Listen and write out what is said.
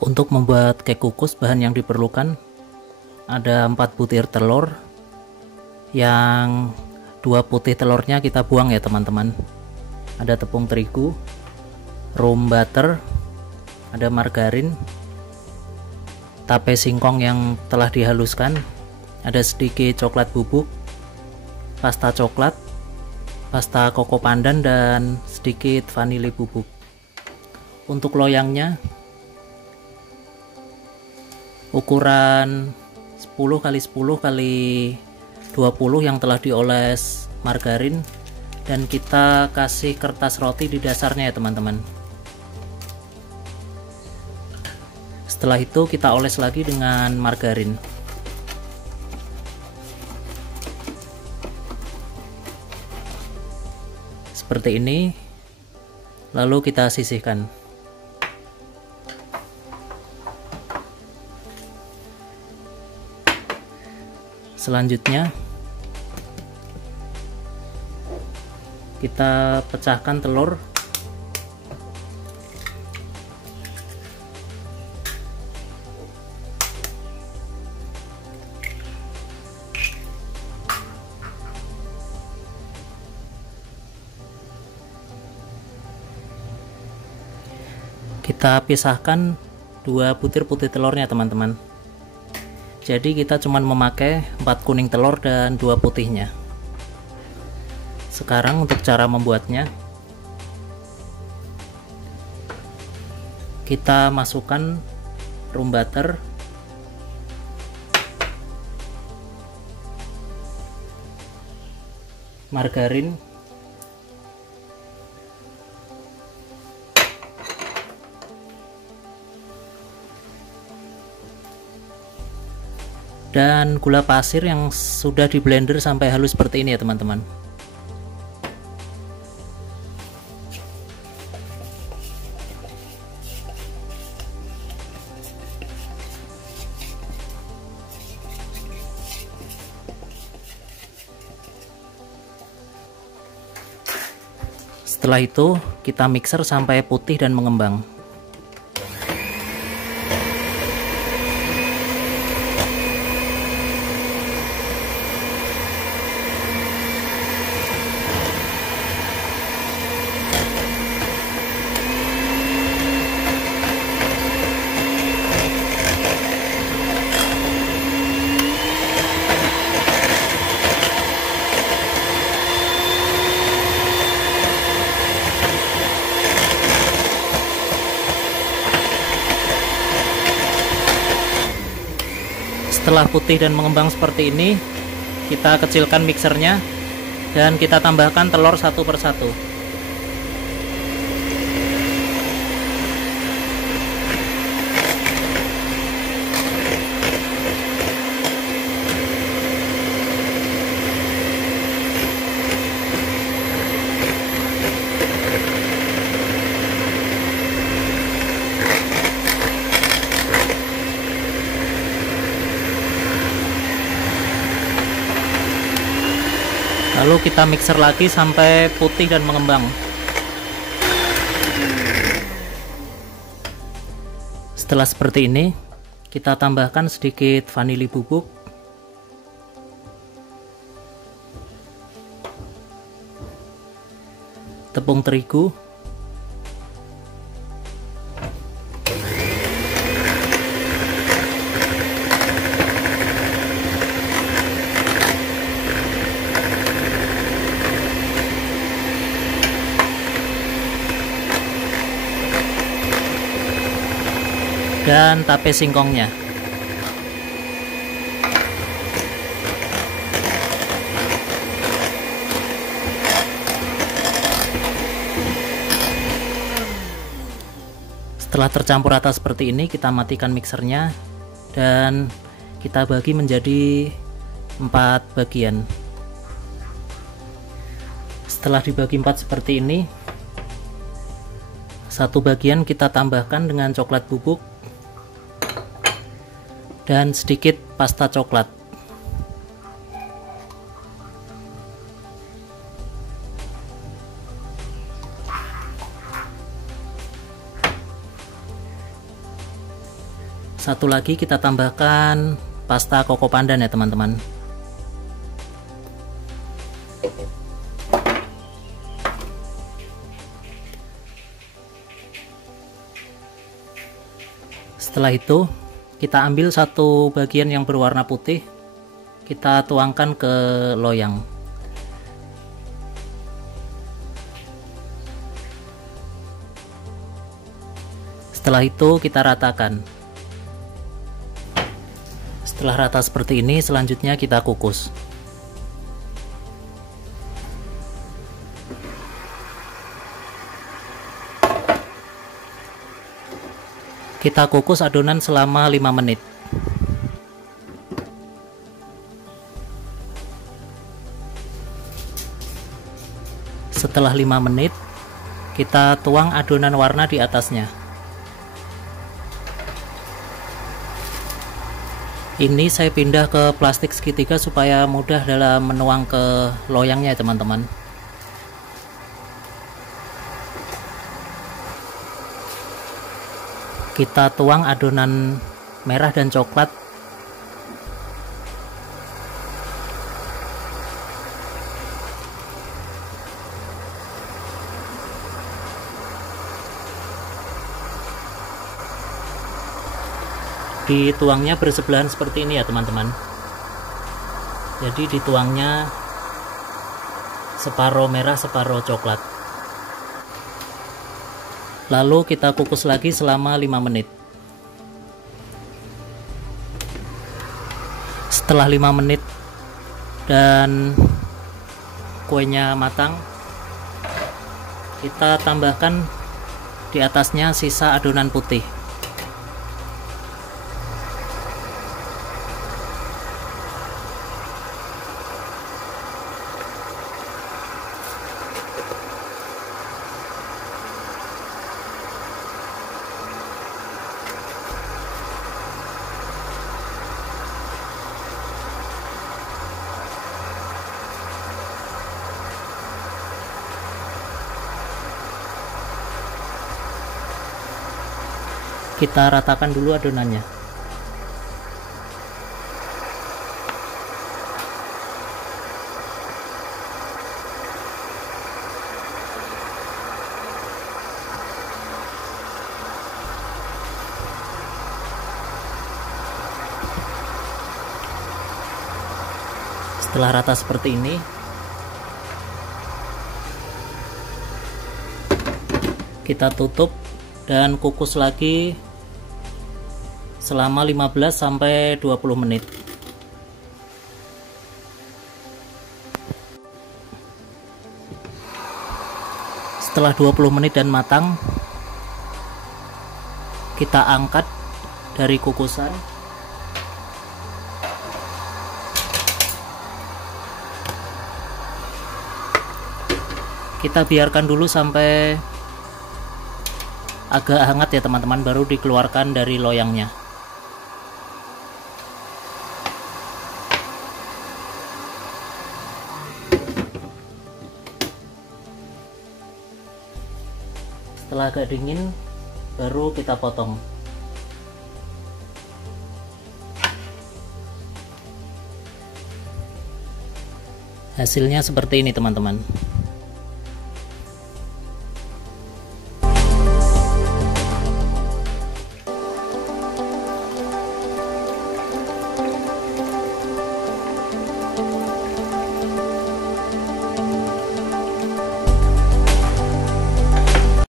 Untuk membuat cake kukus, bahan yang diperlukan ada 4 butir telur, yang 2 putih telurnya kita buang ya teman-teman. Ada tepung terigu, room butter, ada margarin, tape singkong yang telah dihaluskan, ada sedikit coklat bubuk, pasta coklat, pasta koko pandan, dan sedikit vanili bubuk. Untuk loyangnya ukuran 10 x 10 x 20 yang telah dioles margarin, dan kita kasih kertas roti di dasarnya ya teman-teman. Setelah itu kita oles lagi dengan margarin. Seperti ini, lalu kita sisihkan. Selanjutnya kita pecahkan telur. Kita pisahkan 2 butir putih telurnya teman-teman. Jadi kita cuma memakai 4 kuning telur dan 2 putihnya. Sekarang untuk cara membuatnya, kita masukkan room butter, margarin, dan gula pasir yang sudah di blender sampai halus seperti ini ya teman-teman. Setelah itu kita mixer sampai putih dan mengembang. Setelah putih dan mengembang seperti ini, kita kecilkan mixernya dan kita tambahkan telur satu persatu. Lalu kita mixer lagi sampai putih dan mengembang. Setelah seperti ini, kita tambahkan sedikit vanili bubuk, tepung terigu, dan tape singkongnya. Setelah tercampur rata seperti ini, kita matikan mixernya dan kita bagi menjadi 4 bagian. Setelah dibagi 4 seperti ini, satu bagian kita tambahkan dengan coklat bubuk dan sedikit pasta coklat. Satu lagi kita tambahkan pasta koko pandan ya teman-teman. Setelah itu kita ambil satu bagian yang berwarna putih, kita tuangkan ke loyang. Setelah itu kita ratakan. Setelah rata seperti ini, selanjutnya kita kukus. Kita kukus adonan selama 5 menit. Setelah 5 menit, kita tuang adonan warna di atasnya. Ini saya pindah ke plastik segitiga supaya mudah dalam menuang ke loyangnya ya teman-teman. Kita tuang adonan merah dan coklat dituangnya bersebelahan seperti ini ya teman-teman. Jadi dituangnya separuh merah separuh coklat. Lalu kita kukus lagi selama 5 menit. Setelah 5 menit dan kuenya matang, kita tambahkan di atasnya sisa adonan putih. Kita ratakan dulu adonannya. Setelah rata seperti ini, kita tutup dan kukus lagi selama 15 sampai 20 menit. Setelah 20 menit dan matang, kita angkat dari kukusan. Kita biarkan dulu sampai agak hangat ya teman-teman, baru dikeluarkan dari loyangnya. Setelah agak dingin, baru kita potong. Hasilnya seperti ini teman-teman.